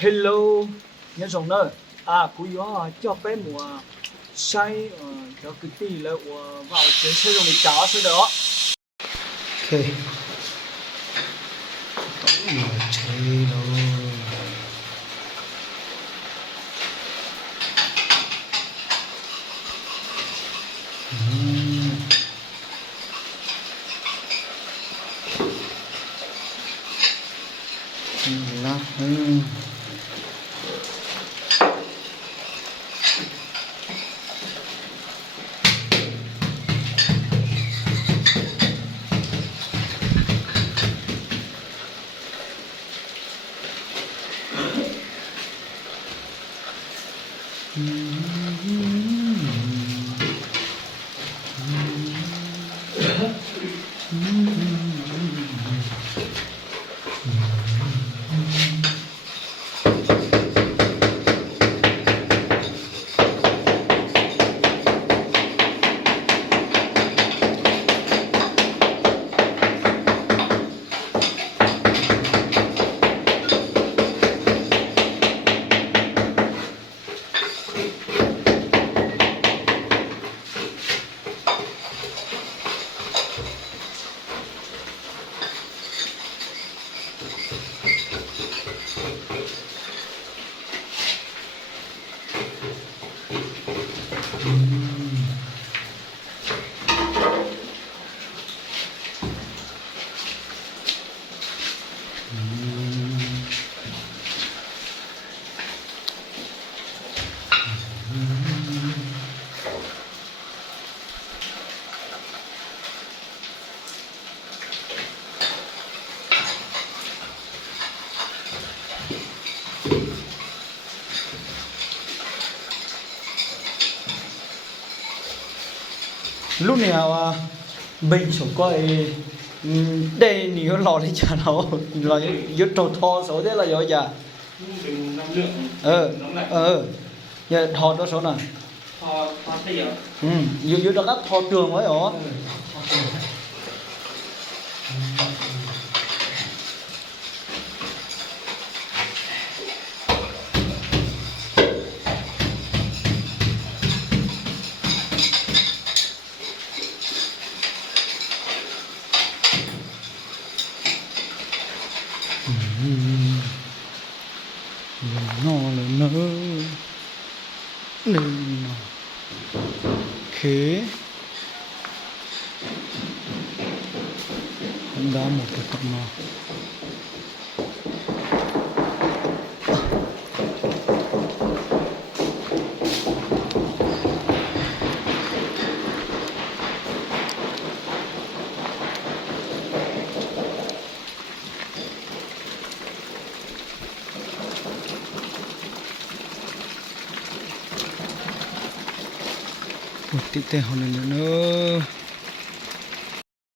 Hello, nhân sống nơi. Cú yếu cho bé mùa say cho cái tỷ lệ vào chuyến xe dùng để chó sẽ đó. Ok. Mà chơi đâu. Lát. Lúc nào bình xuống coi đây nếu lò đi chả nó là dứt trâu thò số thế là rồi chả giờ thò đó số nào thò tỉa dứt đó các thò trường ấy hả nó là nó nên khế cũng đã một cái con nào một tí tè hòn này nữa